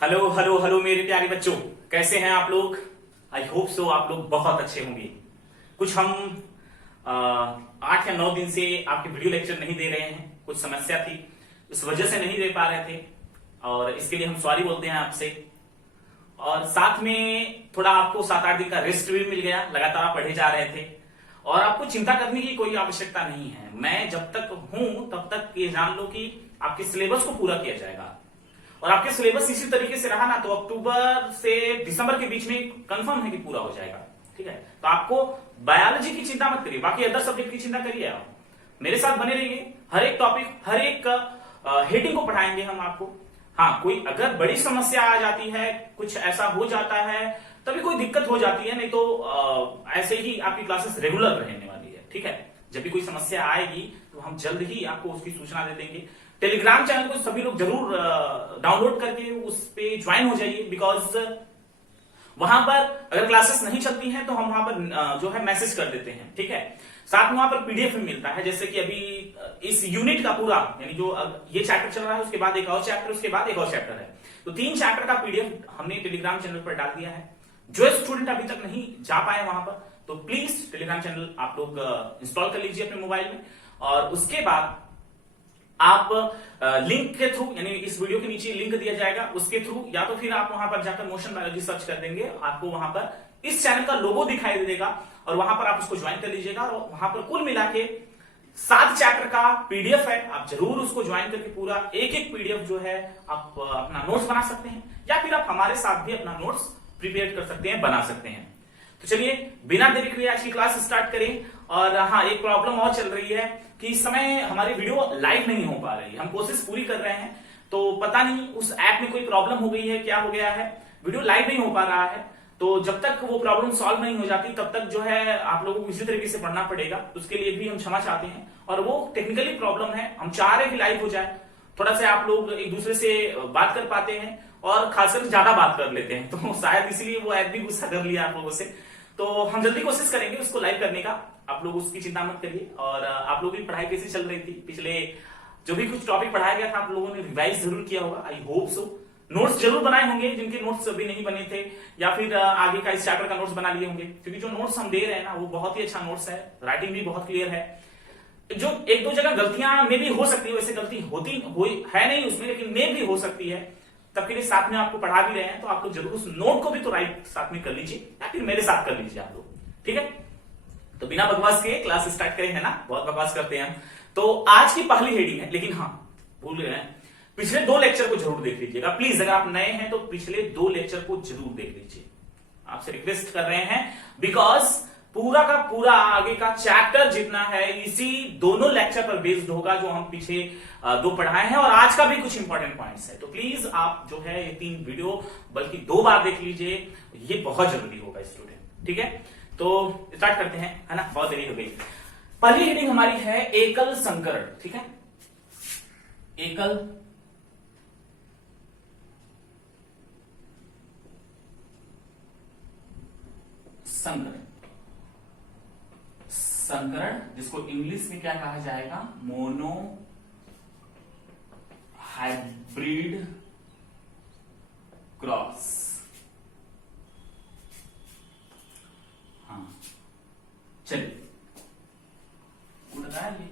Hello hello hello मेरे प्यारे बच्चों, कैसे हैं आप लोग। आई होप सो आप लोग बहुत अच्छे होंगे। कुछ हम 8 या 9 दिन से आपके वीडियो लेक्चर नहीं दे रहे हैं, कुछ समस्या थी, इस वजह से नहीं दे पा रहे थे और इसके लिए हम सॉरी बोलते हैं आपसे। और साथ में थोड़ा आपको 7-8 दिन का रेस्ट भी मिल गया, लगातार आप पढ़े जा रहे थे और आपको चिंता करने की कोई आवश्यकता नहीं है। मैं जब तक हूं तब तक ये जान लो कि आपके सिलेबस को पूरा किया जाएगा और आपके सिलेबस इसी तरीके से रहा ना तो अक्टूबर से दिसंबर के बीच में कंफर्म है कि पूरा हो जाएगा। ठीक है, तो आपको बायोलॉजी की चिंता मत करिए, बाकी अदर सब्जेक्ट की चिंता करिए। आप मेरे साथ बने रहिए, हर एक टॉपिक हर एक हेडिंग को पढ़ाएंगे हम आपको। हाँ, कोई अगर बड़ी समस्या आ जाती है, कुछ ऐसा हो जाता है, तभी कोई दिक्कत हो जाती है, नहीं तो ऐसे ही आपकी क्लासेस रेगुलर रहने वाली है। ठीक है, जब भी कोई समस्या आएगी तो हम जल्द ही आपको उसकी सूचना दे देंगे। टेलीग्राम चैनल को सभी लोग जरूर डाउनलोड करके उस पे ज्वाइन हो जाइए, बिकॉज वहां पर अगर क्लासेस नहीं चलती हैं तो हम वहां पर जो है मैसेज कर देते हैं। ठीक है, साथ में वहां पर पीडीएफ भी मिलता है, जैसे कि अभी इस यूनिट का पूरा यानी जो ये चैप्टर चल रहा है उसके बाद एक और चैप्टर, उसके बाद एक और चैप्टर है, तो 3 चैप्टर का पीडीएफ हमने टेलीग्राम चैनल पर डाल दिया है। जो स्टूडेंट अभी तक नहीं जा पाए वहां पर तो प्लीज टेलीग्राम चैनल आप लोग इंस्टॉल कर लीजिए अपने मोबाइल में और उसके बाद आप लिंक के थ्रू यानी इस वीडियो के नीचे लिंक दिया जाएगा उसके थ्रू, या तो फिर आप वहां पर जाकर मोशन बायोलॉजी सर्च कर देंगे, आपको वहां पर इस चैनल का लोगो दिखाई देगा और वहां पर आप उसको ज्वाइन कर लीजिएगा और वहां पर कुल मिला के 7 चैप्टर का पीडीएफ है। आप जरूर उसको ज्वाइन करके पूरा एक पीडीएफ जो है आप अपना नोट्स बना सकते हैं या फिर आप हमारे साथ भी अपना नोट्स प्रिपेयर कर सकते हैं, बना सकते हैं। तो चलिए बिना देरी के आज की क्लास स्टार्ट करें। और हाँ, एक प्रॉब्लम और चल रही है कि इस समय हमारी वीडियो लाइव नहीं हो पा रही, हम कोशिश पूरी कर रहे हैं, तो पता नहीं उस ऐप में कोई प्रॉब्लम हो गई है, क्या हो गया है, वीडियो लाइव नहीं हो पा रहा है। तो जब तक वो प्रॉब्लम सॉल्व नहीं हो जाती तब तक जो है आप लोगों को इसी तरीके से पढ़ना पड़ेगा, उसके लिए भी हम क्षमा चाहते हैं। और वो टेक्निकली प्रॉब्लम है, हम चाह रहे हैं कि लाइव हो जाए, थोड़ा सा आप लोग एक दूसरे से बात कर पाते हैं और खासकर ज्यादा बात कर लेते हैं, तो शायद इसलिए वो ऐप भी गुस्सा कर लिया आप लोगों से। तो हम जल्दी कोशिश करेंगे उसको लाइव करने का, आप लोग उसकी चिंता मत करिए। और आप लोगों की पढ़ाई कैसी चल रही थी, पिछले जो भी कुछ टॉपिक पढ़ाया गया था आप लोगों ने रिवाइज जरूर किया होगा, आई होप सो। नोट्स जरूर बनाए होंगे, जिनके नोट्स अभी नहीं बने थे, या फिर आगे का इस चैप्टर का नोट्स बना लिए होंगे, क्योंकि जो नोट्स हम दे रहे हैं ना वो बहुत ही अच्छा नोट्स है, राइटिंग भी बहुत क्लियर है। जो 1-2 जगह गलतियां में भी हो सकती है, वैसे गलती होती है नहीं उसमें, लेकिन में भी हो सकती है, तब के लिए साथ में आपको पढ़ा भी रहे हैं, तो आप लोग जरूर उस नोट को भी तो राइट साथ में कर लीजिए या फिर मेरे साथ कर लीजिए आप लोग। ठीक है, तो बिना बकवास के क्लास स्टार्ट करें, है ना, बहुत बकवास करते हैं हम। तो आज की पहली हेडिंग है, लेकिन हाँ भूल गए हैं, पिछले 2 लेक्चर को जरूर देख लीजिएगा प्लीज। अगर आप नए हैं तो पिछले 2 लेक्चर को जरूर देख लीजिए, आपसे रिक्वेस्ट कर रहे हैं, बिकॉज पूरा का पूरा आगे का चैप्टर जितना है इसी दोनों लेक्चर पर बेस्ड होगा जो हम पीछे 2 पढ़ाए हैं, और आज का भी कुछ इंपॉर्टेंट पॉइंट्स है। तो प्लीज आप जो है ये 3 वीडियो बल्कि 2 बार देख लीजिए, ये बहुत जरूरी होगा स्टूडेंट। ठीक है, तो स्टार्ट करते हैं, है ना, बहुत देरी हो गई। पहली हेडिंग हमारी है एकल संकरण। ठीक है, एकल संकरण, संकरण जिसको इंग्लिश में क्या कहा जाएगा, मोनो हाइब्रिड क्रॉस। हाँ चलिए, उड़ रहा है ये,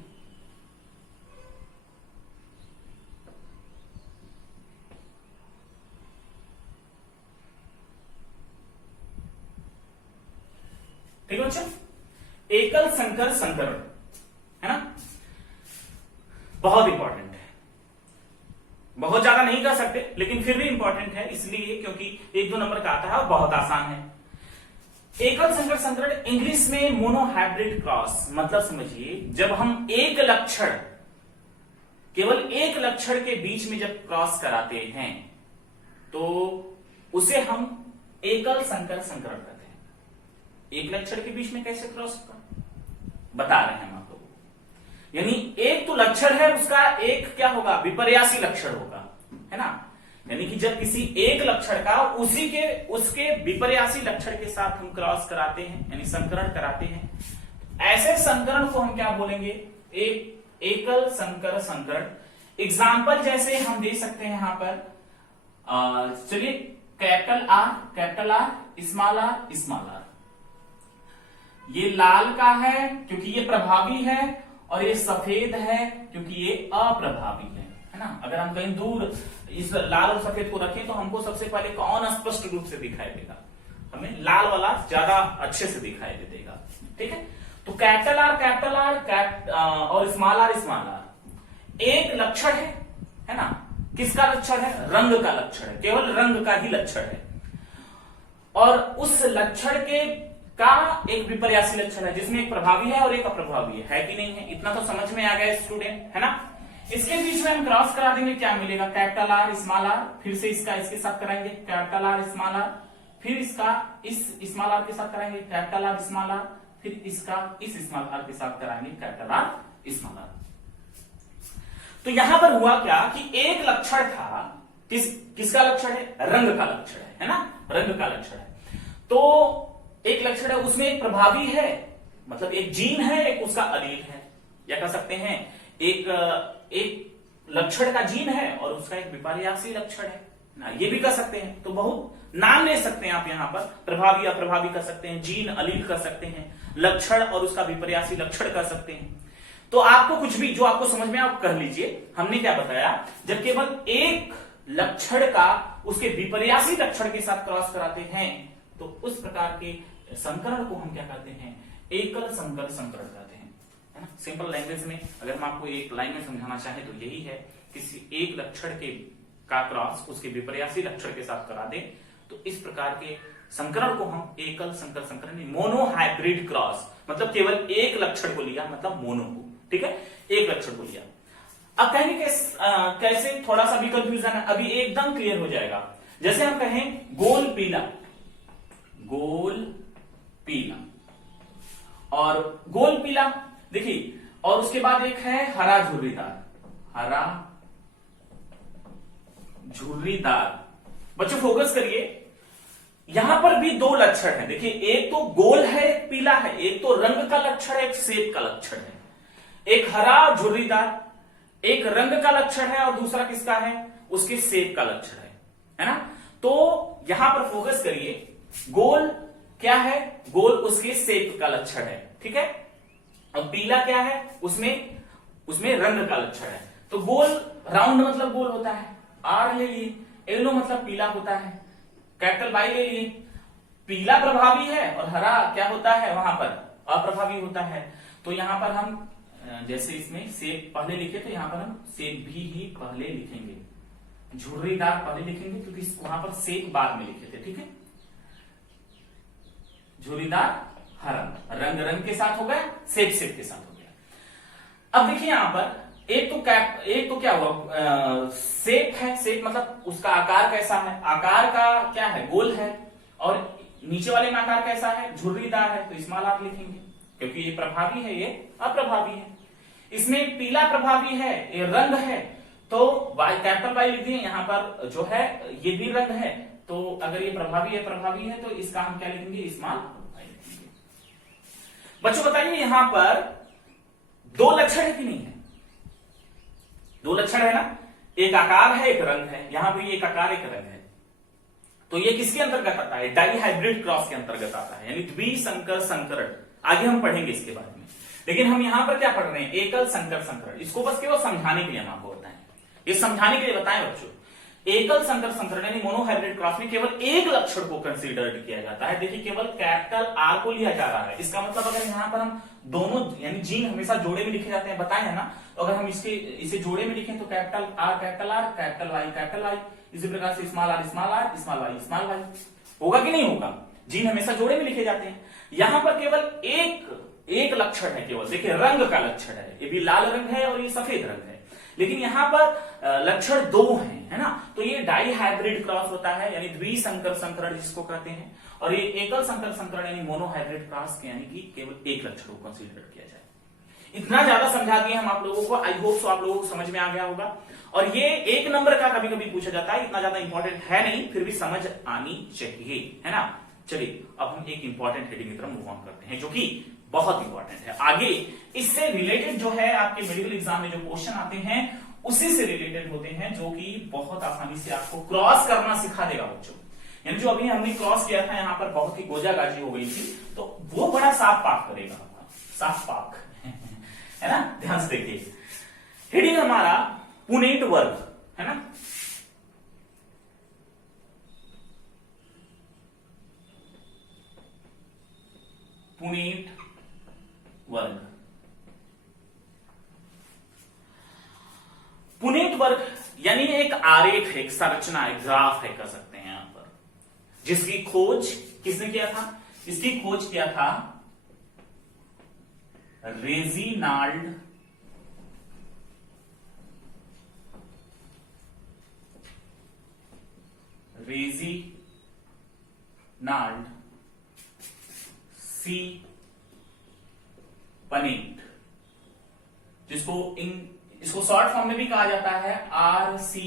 ठीक है बच्चों। एकल संकर संकरण है ना, बहुत इंपॉर्टेंट है, बहुत ज्यादा नहीं कर सकते लेकिन फिर भी इंपॉर्टेंट है, इसलिए क्योंकि 1-2 नंबर का आता है और बहुत आसान है। एकल संकर संकरण इंग्लिश में मोनोहाइब्रिड क्रॉस, मतलब समझिए जब हम एक लक्षण, केवल एक लक्षण के बीच में जब क्रॉस कराते हैं तो उसे हम एकल संकर संकरण कहते हैं। एक लक्षण के बीच में कैसे क्रॉस होगा बता रहे हैं हम आप लोगों को, यानी एक तो लक्षण है उसका एक क्या होगा, विपर्यासी लक्षण होगा, है ना, यानी कि जब किसी एक लक्षण का उसके विपर्यासी लक्षण के साथ हम क्रॉस कराते हैं यानी संकरण कराते हैं, ऐसे संकरण को हम क्या बोलेंगे, एक एकल संकर संकरण। एग्जाम्पल जैसे हम दे सकते हैं यहां पर चलिए कैपिटल आर, स्मॉल आर, ये लाल का है क्योंकि ये प्रभावी है, और ये सफेद है क्योंकि ये अप्रभावी है ना। अगर हम कहीं दूर इस लाल और सफेद को रखें तो हमको सबसे पहले कौन स्पष्ट रूप से दिखाई देगा? हमें लाल वाला ज्यादा अच्छे से दिखाई देगा। ठीक है, तो कैपिटल आर और स्मॉल आर एक लक्षण है ना। किसका लक्षण है? रंग का लक्षण है, केवल रंग का ही लक्षण है। और उस लक्षण के का एक विपर्यासी लक्षण है जिसमें एक प्रभावी है और एक अप्रभावी है कि नहीं है? इतना तो समझ में आ गया स्टूडेंट, है ना। इसके बीच में हम क्रॉस करा देंगे, क्या मिलेगा? कैपिटल आर स्मॉल आर, फिर से इसका इसके साथ कराएंगे कैपिटल आर स्मॉल आर, फिर इसका इस स्मॉल आर के साथ कराएंगे कैपिटल आर स्मॉल आर, फिर इसका इस स्मॉल आर के साथ कराएंगे कैपिटल आर स्मॉल आर। तो यहां पर हुआ क्या कि एक लक्षण था, किसका लक्षण है? रंग का लक्षण है ना, रंग का लक्षण है। तो एक लक्षण है, उसमें एक प्रभावी है, मतलब एक जीन है, एक उसका अलील है, या कह सकते हैं एक लक्षण का जीन है और उसका एक विपर्यासी लक्षण है ना, ये भी कह सकते हैं। तो बहुत नाम ले सकते हैं आप यहां पर, प्रभावी अप्रभावी कर सकते हैं, जीन अलील कर सकते हैं, लक्षण और उसका विपर्यासी लक्षण कर सकते हैं। तो आपको कुछ भी जो आपको समझ में आप कर लीजिए। हमने क्या बताया, जब केवल एक लक्षण का उसके विपर्यासी लक्षण के साथ क्रॉस कराते हैं तो उस प्रकार के संकरण को हम क्या कहते हैं? एकल संकर संकरण कहते हैं, है ना। सिंपल लैंग्वेज में अगर हम आपको एक लाइन में समझाना चाहे तो यही है, किसी एक लक्षण के का क्रॉस उसके विपर्यासी लक्षण के साथ करा दे तो इस प्रकार के संकरण को हम एकल संकर संकरण, मोनो हाइब्रिड क्रॉस, मतलब केवल एक लक्षण को लिया, मतलब मोनो को, ठीक है, एक लक्षण को लिया। अब कहेंगे कैसे, थोड़ा सा भी कंफ्यूजन है, अभी एकदम क्लियर हो जाएगा। जैसे हम कहें गोल पीला, गोल पीला और गोल पीला, देखिए, और उसके बाद एक है हरा झुर्रीदार, हरा झुर्रीदार। बच्चों फोकस करिए, यहां पर भी दो लक्षण है। देखिए, एक तो गोल है, एक पीला है, एक तो रंग का लक्षण है, एक शेप का लक्षण है। एक हरा झुर्रीदार एक रंग का लक्षण है और दूसरा किसका है? उसके शेप का लक्षण है ना। तो यहां पर फोकस करिए, गोल क्या है? गोल उसके शेप का लक्षण है, ठीक है। और पीला क्या है? उसमें रंग का लक्षण है। तो गोल राउंड मतलब गोल होता है, आर ले लिए, येलो मतलब पीला होता है, कैपिटल वाई ले लिए। पीला प्रभावी है और हरा क्या होता है? वहां पर अप्रभावी होता है। तो यहां पर हम जैसे इसमें सेब पहले लिखे तो यहां पर हम सेब भी ही पहले लिखेंगे, झुर्रीदार पहले लिखेंगे क्योंकि वहां पर सेब बाद में लिखे थे, ठीक है। झुर्रीदार हरा, रंग के साथ हो गया, सेब के साथ हो गया। अब देखिए यहां पर एक तो क्या हुआ? सेब है, सेब मतलब उसका आकार कैसा है? आकार का क्या है? गोल है। और नीचे वाले में आकार कैसा है? झुर्रीदार है, तो स्मॉल आर लिखेंगे क्योंकि ये प्रभावी है, ये अप्रभावी है। इसमें पीला प्रभावी है, ये रंग है, तो वाई कैपिटल वाई लिख दिए। यहां पर जो है ये भी रंग है, तो अगर ये प्रभावी है तो इसका हम क्या लिखेंगे? स्मॉल वाई लिखेंगे। बच्चों बताइए यहां पर दो लक्षण है कि नहीं है? दो लक्षण है ना, एक आकार है, एक रंग है। यहां भी एक आकार एक रंग है, तो ये किसके अंतर्गत आता है? डाई हाइब्रिड क्रॉस के अंतर्गत आता है, यानी द्विसंकर संकरण। आगे हम पढ़ेंगे इसके बारे में, लेकिन हम यहां पर क्या पढ़ रहे हैं? एकल संकर संकरण। इसको बस केवल समझाने के लिए हम आपको बताएं, ये समझाने के लिए बताएं बच्चों। एकल संकर संकरण यानी मोनो हाइब्रिड क्रॉस में केवल एक लक्षण को कंसीडर्ड किया जाता है। देखिए केवल कैपिटल आर को लिया जा रहा है। इसका मतलब अगर यहां पर हम दोनों यानी जीन हमेशा जोड़े में लिखे जाते हैं, बताए है ना। तो अगर हम इसे जोड़े में लिखें तो कैपिटल आर, कैपिटल वाई, इसी प्रकार से स्मॉल आर, स्मॉल वाई होगा कि नहीं होगा? जीन हमेशा जोड़े में लिखे जाते हैं। यहां पर केवल एक लक्षण है, केवल देखिए रंग का लक्षण है। ये भी लाल रंग है और ये सफेद रंग है, लेकिन यहां पर लक्षण दो हैं, है ना। तो ये डाई हाइब्रिड क्रॉस होता है, यानी द्विसंकर संकरण जिसको कहते हैं। और ये एकल संकर संकरण यानी मोनो हाइब्रिड क्रॉस यानी कि केवल एक लक्षण को कंसीडर किया जाए। इतना ज्यादा समझा दिए हम आप लोगों को। आई होप सो आप लोगों को समझ में आ गया होगा। और ये एक नंबर का कभी कभी पूछा जाता है, इतना ज्यादा इंपॉर्टेंट है नहीं, फिर भी समझ आनी चाहिए, है ना। चलिए अब हम एक इंपॉर्टेंट हेडिंग की तरफ मूव ऑन करते हैं, जो कि बहुत इंपॉर्टेंट है। आगे इससे रिलेटेड जो है आपके मेडिकल एग्जाम में जो क्वेश्चन आते हैं उसी से रिलेटेड होते हैं, जो कि बहुत आसानी से आपको क्रॉस करना सिखा देगा बच्चों। यानी जो अभी हमने क्रॉस किया था, यहाँ पर बहुत ही गोजागाजी हो गई थी, तो वो बड़ा साफ पाक करेगा आपका, साफ पाक है ना। ध्यान से देखिए, हेडिंग हमारा पुनेट वर्ग है ना। पुनेट वर्ग, पुनेट वर्ग यानी एक आरेख है, एक संरचना, एक ग्राफ है कह सकते हैं यहां पर, जिसकी खोज किसने किया था? इसकी खोज किया था रेजिनाल्ड सी पनेट, इसको शॉर्ट फॉर्म में भी कहा जाता है RC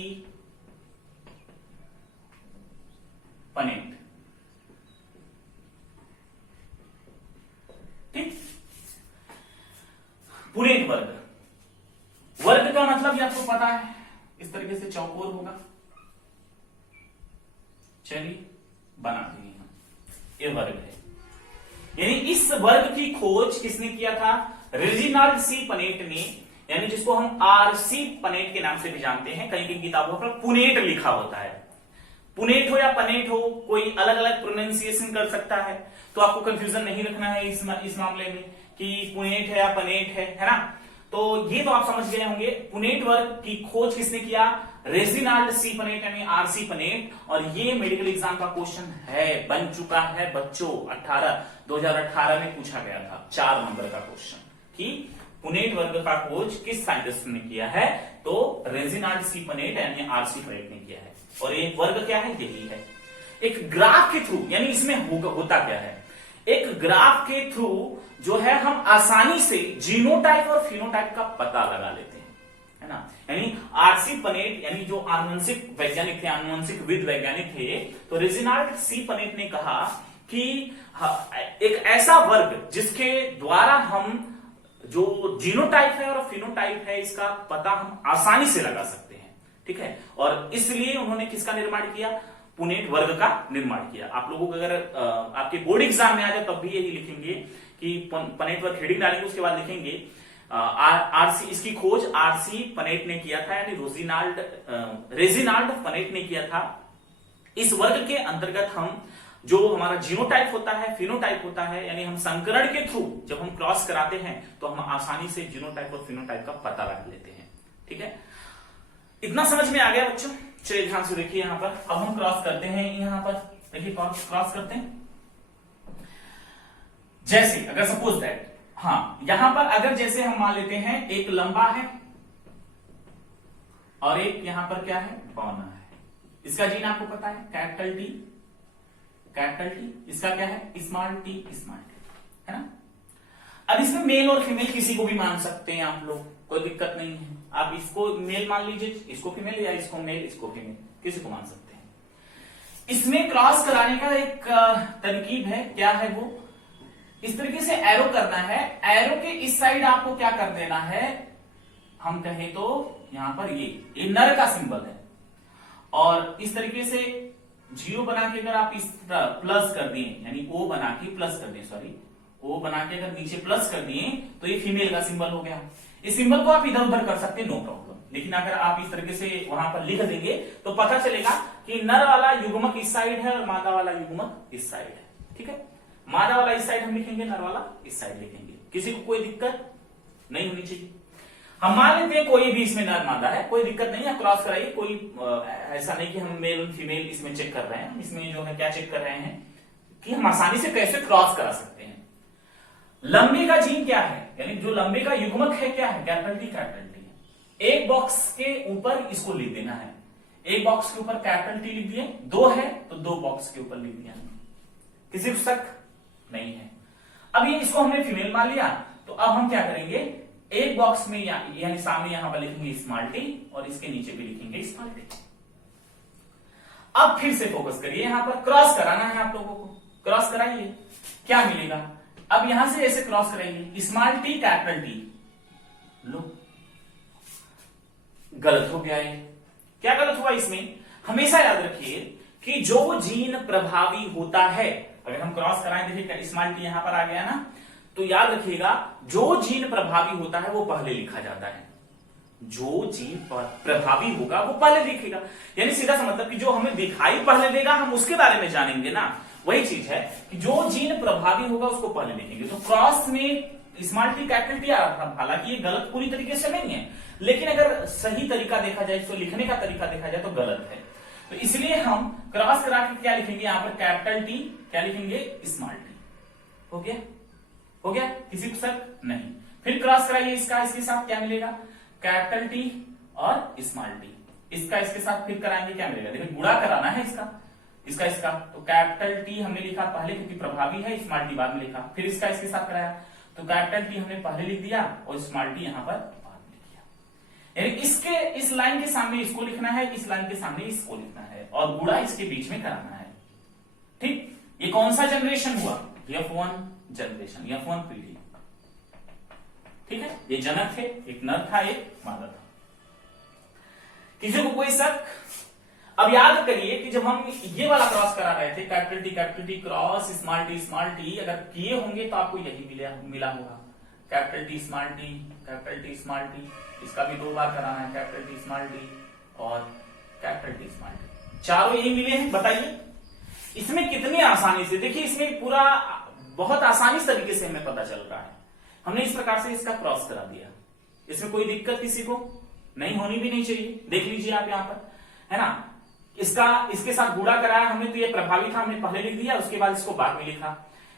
पनेट। ठीक, पुनेट वर्ग, वर्ग का मतलब ये आपको पता है, इस तरीके से चौकोर होगा। चलिए बना देंगे हम, ये वर्ग है। यानी इस वर्ग की खोज किसने किया था? रेजिनाल्ड सी पनेट ने, यानी जिसको हम RC पनेट के नाम से भी जानते हैं। कहीं कहीं किताबों पर पुनेट लिखा होता है, पुनेट हो या पनेट हो, कोई अलग अलग प्रोनाउंसिएशन कर सकता है, तो आपको कंफ्यूजन नहीं रखना है इस मामले में कि पुनेट है या पनेट है ना। तो ये तो आप समझ गए होंगे। पुनेट वर्ग की खोज किसने किया? रेजिनाल्ड सी पनेट यानी RC पनेट। और ये मेडिकल एग्जाम का क्वेश्चन है, बन चुका है बच्चों, 2018 में पूछा गया था, 4 नंबर का क्वेश्चन, कि पुनेट वर्ग का खोज किस साइंटिस्ट ने किया है? तो रेजिनाल्ड सी पनेट यानी RC पनेट ने किया है। और ये वर्ग क्या है? यही है, एक ग्राफ के थ्रू, यानी इसमें होता क्या है, एक ग्राफ के थ्रू जो है हम आसानी से जीनोटाइप और फिनोटाइप का पता लगा लेते हैं, है ना। यानी RC पनेट यानी जो आनुवंशिक वैज्ञानिक थे, आनुवंशिक वैज्ञानिक थे, तो रेजिनाल्ड सी पनेट ने कहा कि एक ऐसा वर्ग जिसके द्वारा हम जो जीनोटाइप है और फिनोटाइप है, इसका पता हम आसानी से लगा सकते हैं। ठीक है, और इसलिए उन्होंने किसका निर्माण किया? पुनेट वर्ग का निर्माण किया। आप लोगों को अगर आपके बोर्ड एग्जाम में आ जाए तब भी यही लिखेंगे कि पनेट वर्ग, हेडिंग डालेंगे, उसके बाद लिखेंगे RC, इसकी खोज RC पनेट ने किया था, यानी रेजिनाल्ड पनेट ने किया था। इस वर्ग के अंतर्गत हम जो हमारा जीनोटाइप होता है, फिनोटाइप होता है, यानी हम संकरण के थ्रू जब हम क्रॉस कराते हैं तो हम आसानी से जीनोटाइप और फिनोटाइप का पता लगा लेते हैं। ठीक है, इतना समझ में आ गया बच्चों? चलिए ध्यान से देखिए, यहां पर अब हम क्रॉस करते हैं। यहां पर देखिए क्रॉस करते हैं, जैसे अगर सपोज दैट, हाँ, यहां पर अगर जैसे हम मान लेते हैं एक लंबा है और एक यहां पर क्या है? बौना है। इसका जीन आपको पता है, कैपिटल टी, इसका क्या है? स्मॉल टी, है ना। अब इसमें मेल और फीमेल किसी को भी मान सकते हैं आप लोग, कोई दिक्कत नहीं है। आप इसको मेल मान लीजिए, इसको फीमेल, या इसको मेल, इसको फीमेल, किसी को मान सकते हैं। इसमें क्रॉस कराने का एक तरकीब है, क्या है वो? इस तरीके से एरो करना है, एरो के इस साइड आपको क्या कर देना है, हम कहें तो यहां पर ये नर का सिंबल है, और इस तरीके से 0 बना के अगर आप इस प्लस कर दिए, यानी O बना के प्लस कर दिए, सॉरी, O बना के अगर नीचे प्लस कर दिए तो ये फीमेल का सिंबल हो गया। इस सिंबल को आप इधर उधर कर सकते हैं, नो प्रॉब्लम, लेकिन अगर आप इस तरीके से वहां पर लिख देंगे तो पता चलेगा कि नर वाला युग्मक इस साइड है और मादा वाला युग्मक इस साइड है। ठीक है, मादा वाला इस साइड हम लिखेंगे, नर वाला इस साइड लिखेंगे, किसी को कोई दिक्कत नहीं होनी चाहिए। हम मान लेते हैं कोई भी इसमें नर मादा है, कोई दिक्कत नहीं है, क्रॉस कराइए, कोई ऐसा नहीं कि हम मेल और फीमेल इसमें चेक कर रहे हैं। इसमें जो है क्या चेक कर रहे हैं कि हम आसानी से कैसे क्रॉस करा सकते हैं। लंबे का जीन क्या है, यानी जो लंबे का युग्मक है क्या है? Capital T. एक बॉक्स के ऊपर इसको लिख देना है, एक बॉक्स के ऊपर कैपिटल टी लिख दिए, 2 है तो 2 बॉक्स के ऊपर लिख दिया, किसी को शक नहीं है। अब ये इसको हमने फीमेल मान लिया, तो अब हम क्या करेंगे, एक बॉक्स में यानी सामने यहां पर लिखेंगे स्मॉल टी और इसके नीचे भी लिखेंगे स्मॉल टी। अब फिर से फोकस करिए, यहां पर क्रॉस कराना है आप लोगों को, क्रॉस कराइए, क्या मिलेगा? अब यहां से ऐसे क्रॉस कराइए, स्मॉल टी कैपिटल टी, लो गलत हो गया है। क्या गलत हुआ इसमें? हमेशा याद रखिए कि जो जीन प्रभावी होता है, अगर हम क्रॉस कराएं, देखिए स्मॉल टी यहां पर आ गया ना, तो याद रखिएगा जो जीन प्रभावी होता है वो पहले लिखा जाता है। जो जीन प्रभावी होगा वो पहले लिखेगा, यानी सीधा सा मतलब कि जो हमें दिखाई पहले देगा हम उसके बारे में जानेंगे ना, वही चीज है कि जो जीन प्रभावी होगा उसको पहले लिखेंगे। तो क्रॉस में स्मॉल टी कैपिटल टी आ रहा था, हालांकि ये गलत पूरी तरीके से नहीं है, लेकिन अगर सही तरीका देखा जाए, इसको लिखने का तरीका देखा जाए तो गलत है। तो इसलिए हम क्रॉस करा के क्या लिखेंगे यहाँ पर? कैपिटल टी, क्या लिखेंगे? Small T. हो गया? हो गया? किसी को शक नहीं? फिर क्रॉस कराइए इसका इसके साथ, क्या मिलेगा? कैपिटल टी और स्मॉल टी। इसका इसके साथ फिर कराएंगे, क्या मिलेगा? देखिए गुणा कराना है इसका इसका, तो कैपिटल टी हमने लिखा पहले क्योंकि प्रभावी है, स्मॉल टी बाद में लिखा। फिर इसका इसके साथ कराया, तो कैपिटल टी हमने पहले लिख दिया और स्मॉल टी यहां पर बाद में लिख दिया। यानी इसके इस लाइन के सामने इसको लिखना है, इस लाइन के सामने इसको लिखना है और गुणा इसके बीच में कराना है। ठीक, ये कौन सा जनरेशन हुआ? F1 जनरेशन, F1 पीढ़ी। ठीक है, ये जनक थे, एक नर था एक मादा था। किसी को कोई शक? अब याद करिए कि जब हम ये वाला क्रॉस करा रहे थे, capital T cross small T, अगर किए होंगे तो आपको यही मिला होगा, कैपिटल टी स्मॉल टी, इसका भी 2 बार कराना है, कैपिटल टी स्मॉल टी और कैपिटल टी स्मॉल टी, चारों यही मिले हैं। बताइए इसमें कितनी आसानी से, देखिए इसमें पूरा बहुत आसानी तरीके से हमें पता चल रहा है। हमने इस प्रकार से इसका क्रॉस करा दिया, इसमें कोई दिक्कत किसी को नहीं होनी भी नहीं चाहिए। देख लीजिए आप यहां पर, है ना, इसका इसके साथ गुणा कराया हमने, तो ये प्रभावी था, हमने पहले लिख दिया, उसके बाद इसको बाद में लिखा,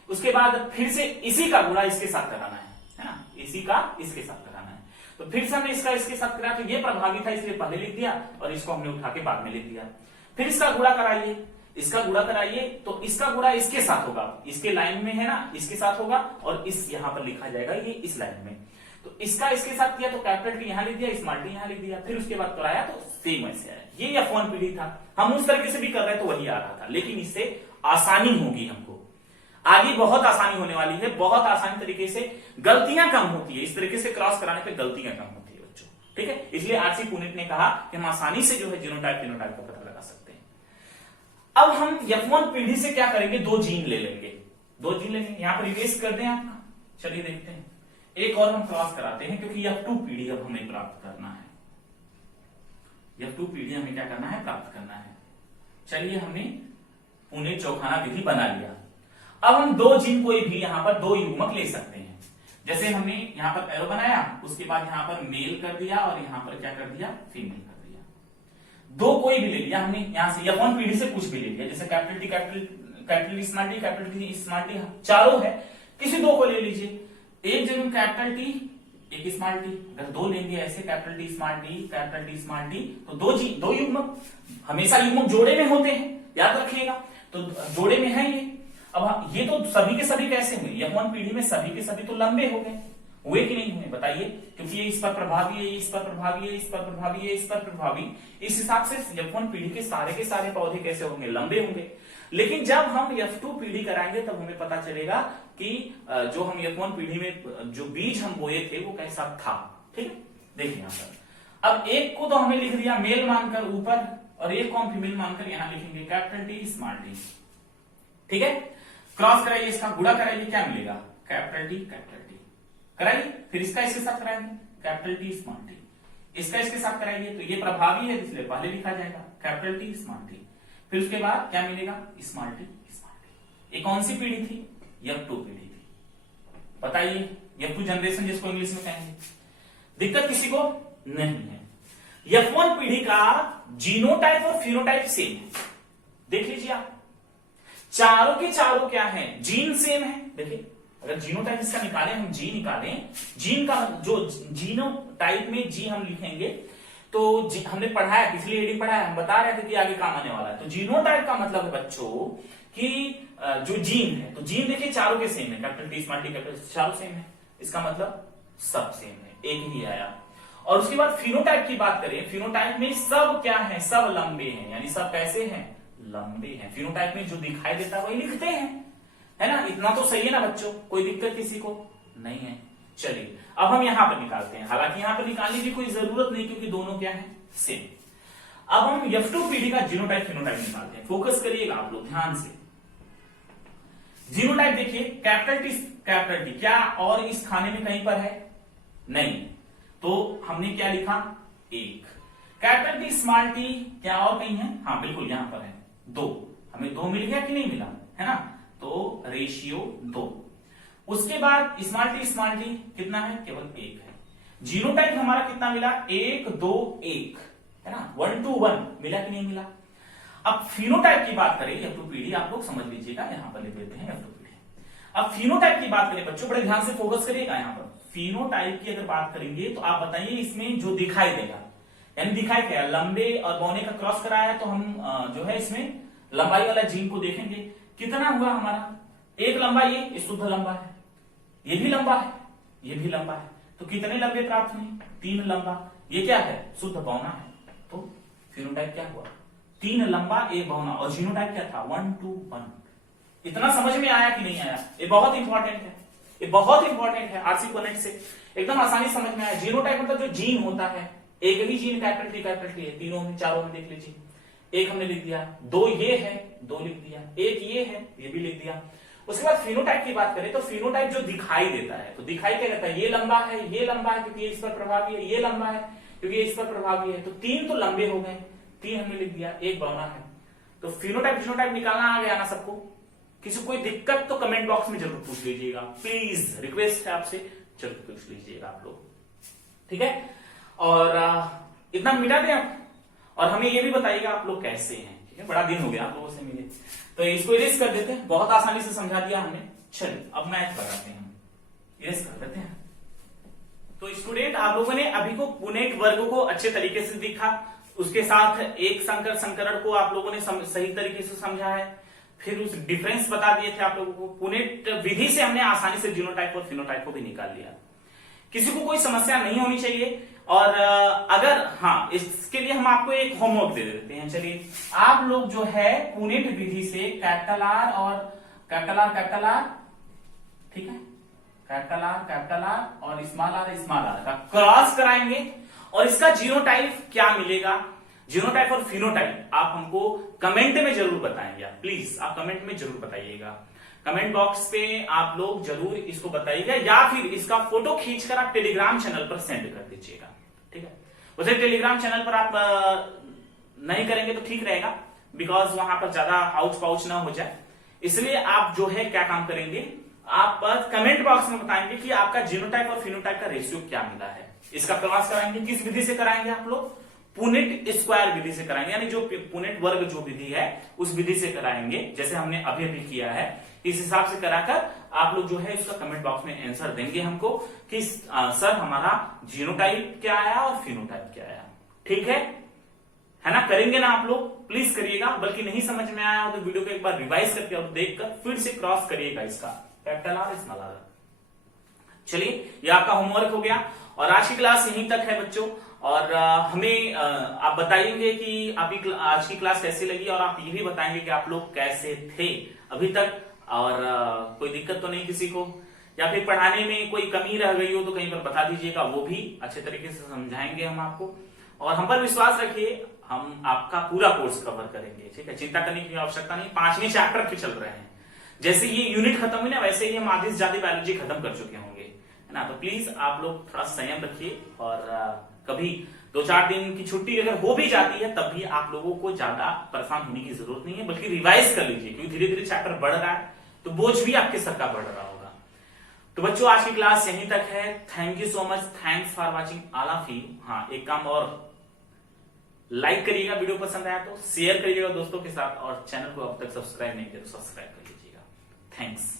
उसके बाद फिर से इसी का गुणा इसके साथ कराना है ना, इसी का इसके साथ कराना है। तो फिर से हमने इसका इसके साथ कराया, तो ये प्रभावी था इसलिए पहले लिख दिया और इसको हमने उठा के बाद में लिख दिया। फिर इसका गुणा कराइए, इसका गुणा कराइए, तो इसका गुणा इसके साथ होगा, इसके लाइन में है ना, इसके साथ होगा और इस यहां पर लिखा जाएगा ये इस लाइन में। तो इसका इसके साथ किया तो कैपिटल टी यहां लिख दिया, स्मॉल टी यहां लिख दिया, फिर उसके बाद कराया तो सेम ऐसे आया। ये F1 पीढ़ी था, हम उस तरीके से भी कर रहे तो वही आ रहा था, लेकिन इससे आसानी होगी हमको, आगे बहुत आसानी होने वाली है, बहुत आसानी तरीके से, गलतियां कम होती है, इस तरीके से क्रॉस कराने पे गलतियां कम होती है बच्चों। ठीक है, इसलिए आरसी पुनित ने कहा कि हम आसानी से जो है जीनोटाइप फिनोटाइप का पता लगा सकते हैं। अब हम F1 पीढ़ी से क्या करेंगे? 2 जीन ले लेंगे, 2 जीन लेंगे, यहां पर इरेज कर दें आपका। चलिए देखते हैं, एक और हम क्रॉस कराते हैं क्योंकि F2 पीढ़ी अब हमें प्राप्त करना है, F2 पीढ़ी हमें क्या करना है? प्राप्त करना है। चलिए हमने पुणे चौखाना विधि बना लिया। अब हम 2 जीन कोई भी यहां पर 2 युग्मक ले सकते हैं, जैसे हमने यहां पर एरो बनाया, उसके बाद यहां पर मेल कर दिया और यहां पर क्या कर दिया? फीमेल कर दिया। 2 कोई भी ले लिया हमने, यहां से F1 पीढ़ी से कुछ भी ले लिया, जैसे कैपिटल टी स्मॉल टी चारों है, किसी 2 को ले लीजिए, एक जगह कैपिटल टी एक स्मॉल टी, अगर 2 लेंगे ऐसे कैपिटल टी स्मॉल टी, तो 2 युग्मक, हमेशा युग्मक जोड़े में होते हैं, याद रखिएगा, तो जोड़े में है ये। अब ये तो सभी के सभी कैसे हुए? F1 पीढ़ी में सभी के सभी तो लंबे हो गए, हुए कि नहीं हुए? बताइए, क्योंकि ये इस पर प्रभावी है, इस पर प्रभावी है, इस पर प्रभावी है, इस पर प्रभावी, इस हिसाब से F1 पीढ़ी के सारे पौधे कैसे होंगे? लंबे होंगे। लेकिन जब हम F2 पीढ़ी कराएंगे तब हमें पता चलेगा कि जो हम F1 पीढ़ी में जो बीज हम बोए थे वो कैसा था। ठीक है, देखिए यहां पर अब एक को तो हमने लिख दिया मेल मानकर ऊपर और एक को हम फीमेल मानकर यहां लिखेंगे कैपिटल टी स्मॉल टी। ठीक है, क्रॉस कराइए, इसका गुणा कराइए, क्या मिलेगा? कैपिटल टी कराइए, फिर इसका इसके साथ कराएंगे कैपिटल टी स्मॉल टी, इसका इसके साथ कराइए, तो ये प्रभावी है इसलिए पहले लिखा जाएगा कैपिटल टी स्मॉल टी, फिर उसके बाद क्या मिलेगा? Small T. ये कौन सी पीढ़ी थी? F2 पीढ़ी थी। बताइए, F2 जनरेशन जिसको इंग्लिश में कहेंगे। दिक्कत किसी को नहीं है। F1 पीढ़ी का जीनोटाइप और फिनोटाइप सेम है, देख लीजिए आप, चारों के चारों क्या है? जीन सेम है। देखिए, अगर जीनोटाइप इसका निकालें, हम जी निकालें, जीन का जो जीनोटाइप में जी हम लिखेंगे तो हमने पढ़ाया, पिछली एडी पढ़ाया, हम बता रहे थे कि आगे काम आने वाला है। तो जीनोटाइप का मतलब है बच्चों कि जो जीन है, तो जीन देखिए चारों के सेम है, capital T small T capital, चारों सेम है, इसका मतलब सब सेम है, एक ही आया। और उसके बाद फिनोटाइप की बात करें, फिनोटाइप में सब क्या है? सब लंबे हैं, यानी सब कैसे हैं? लंबे हैं। फिनोटाइप में जो दिखाई देता है वही लिखते हैं, है ना? इतना तो सही है ना बच्चों, कोई दिक्कत किसी को नहीं है। चलिए अब हम यहां पर निकालते हैं, हालांकि यहां पर निकालने की कोई जरूरत नहीं क्योंकि दोनों क्या है, सेम। अब हम F2PD का जीनोटाइप फिनोटाइप निकालते हैं। फोकस करिएगा आप लोग ध्यान से। जीनोटाइप देखिए, कैपिटल टी क्या और इस खाने में कहीं पर है? नहीं, तो हमने क्या लिखा? एक। कैपिटल टी स्मॉल टी क्या और कहीं है? हाँ बिल्कुल यहां पर है, 2। हमें 2 मिल गया कि नहीं मिला, है ना? तो रेशियो 2। उसके बाद स्मॉल टी कितना है? केवल 1 है। जीनोटाइप हमारा कितना मिला? 1 2 1, है ना? 1 to 1 मिला कि नहीं मिला? अब फिनोटाइप की बात करें, F2PD आप लोग समझ लीजिएगा, यहां पर लिख देते हैं F2PD। अब फिनोटाइप की बात करें बच्चों, बड़े ध्यान से फोकस करिएगा। यहां पर फिनोटाइप की अगर बात करेंगे तो आप बताइए इसमें जो दिखाई देगा, यानी दिखाई क्या? लंबे और बौने का क्रॉस कराया है, तो हम जो है इसमें लंबाई वाला जीन को देखेंगे। कितना हुआ हमारा? 1 लंबा, ये शुद्ध लंबा है, ये भी लंबा है, ये भी लंबा है, तो कितने लंबे प्राप्त हुए? 3 लंबा। ये क्या है? शुद्ध बौना है। तो फिनोटाइप क्या हुआ? 3 लंबा 1 बौना। और जीनोटाइप क्या था? 1 to 1। इतना समझ में आया कि नहीं आया? ये बहुत इंपॉर्टेंट है, ये बहुत इंपॉर्टेंट है। आरसी कनेक्ट से एकदम आसानी समझ में आया। जीनोटाइप मतलब जो जीन होता है, एक ही जीन कैपिटल टी है, तीनों में चारों में देख लीजिए। 1 हमने लिख दिया, 2 ये है, 2 लिख दिया, 1 ये है, ये भी लिख दिया। उसके बाद फिनोटाइप की बात करें तो फिनोटाइप जो दिखाई देता है, तो दिखाई क्या कहता है? ये लंबा है, ये लंबा है क्योंकि ये इस पर प्रभावी है, ये लंबा है क्योंकि ये इस पर प्रभावी है। तो 3 तो लंबे हो गए, 3 हमने लिख दिया, 1 बौना है। तो फिनोटाइप जीनोटाइप निकालना आ गया ना सबको? किसी को कोई दिक्कत तो कमेंट बॉक्स में जरूर पूछ लीजिएगा, प्लीज रिक्वेस्ट है आपसे, जरूर पूछ लीजिएगा आप लोग, ठीक है? और इतना मिटा दें आप, और हमें ये भी बताइएगा आप लोग कैसे हैं, ठीक है? बड़ा दिन हो गया आप लोगों से मिले, तो इसको इरेज कर देते हैं। बहुत आसानी से समझा दिया हमने। चलिए अब मैथ कराते हैं, हम इरेज कर देते हैं। तो स्टूडेंट आप लोगों ने अभी को पुनेट वर्ग को अच्छे तरीके से दिखा, उसके साथ एक संकर संकरण को आप लोगों ने सही तरीके से समझा है, फिर उस डिफरेंस बता दिए थे आप लोगों को। पुनेट विधि से हमने आसानी से जीनोटाइप और फिनोटाइप को भी निकाल लिया। किसी को कोई समस्या नहीं होनी चाहिए। और अगर हाँ, इसके लिए हम आपको एक होमवर्क दे देते हैं। चलिए आप लोग जो है पुनेट विधि से कैपिटल आर और कैपिटल आर, ठीक है, कैपिटल आर और स्मॉल आर का क्रॉस कराएंगे, और इसका जीनोटाइप क्या मिलेगा, जीनोटाइप और फिनोटाइप आप हमको कमेंट में जरूर बताएंगे। आप प्लीज आप कमेंट में जरूर बताइएगा, कमेंट बॉक्स पे आप लोग जरूर इसको बताइएगा, या फिर इसका फोटो खींचकर आप टेलीग्राम चैनल पर सेंड कर दीजिएगा, ठीक है? वैसे टेलीग्राम चैनल पर आप नहीं करेंगे तो ठीक रहेगा, बिकॉज वहां पर ज्यादा आउच पाउच ना हो जाए, इसलिए आप जो है क्या काम करेंगे, आप कमेंट बॉक्स में बताएंगे कि आपका जीनोटाइप और फिनोटाइप का रेशियो क्या मिला है। इसका क्रॉस कराएंगे, किस विधि से कराएंगे आप लोग? पुनेट स्क्वायर विधि से कराएंगे, यानी जो पुनेट वर्ग जो विधि है उस विधि से कराएंगे, जैसे हमने अभी अभी किया है। इस हिसाब से कराकर आप लोग जो है इसका कमेंट बॉक्स में आंसर देंगे हमको कि सर हमारा जीनोटाइप क्या आया और फिनोटाइप क्या आया, ठीक है ना? करेंगे ना आप लोग? प्लीज करिएगा। बल्कि नहीं समझ में आया हो तो वीडियो को एक बार रिवाइज करके और देखकर फिर से क्रॉस करिएगा इसका कैपिटल आर स्मॉल आर। चलिए ये आपका होमवर्क हो गया, और आज की क्लास यहीं तक है बच्चों। और हमें आप बताइएंगे कि आपकी आज की क्लास कैसी लगी, और आप ये भी बताएंगे कि आप लोग कैसे थे अभी तक, और कोई दिक्कत तो नहीं किसी को, या फिर पढ़ाने में कोई कमी रह गई हो तो कहीं पर बता दीजिएगा, वो भी अच्छे तरीके से समझाएंगे हम आपको। और हम पर विश्वास रखिए, हम आपका पूरा कोर्स कवर करेंगे, ठीक है? चिंता करने की आवश्यकता नहीं। 5वें चैप्टर पे चल रहे हैं, जैसे ये यूनिट खत्म हुई ना वैसे ही हम आधी से ज्यादा बायोलॉजी खत्म कर चुके होंगे, है ना? तो प्लीज आप लोग थोड़ा संयम रखिए, और कभी 2-4 दिन की छुट्टी अगर हो भी जाती है तब भी आप लोगों को ज्यादा परेशान होने की जरूरत नहीं है, बल्कि रिवाइज कर लीजिए, क्योंकि धीरे धीरे चैप्टर बढ़ रहा है तो बोझ भी आपके सर का बढ़ रहा होगा। तो बच्चों आज की क्लास यहीं तक है। Thank you so much, thanks for watching all of you. हाँ एक काम और, लाइक करिएगा, वीडियो पसंद आया तो शेयर करिएगा दोस्तों के साथ, और चैनल को अब तक सब्सक्राइब नहीं किया तो सब्सक्राइब कर लीजिएगा। थैंक्स।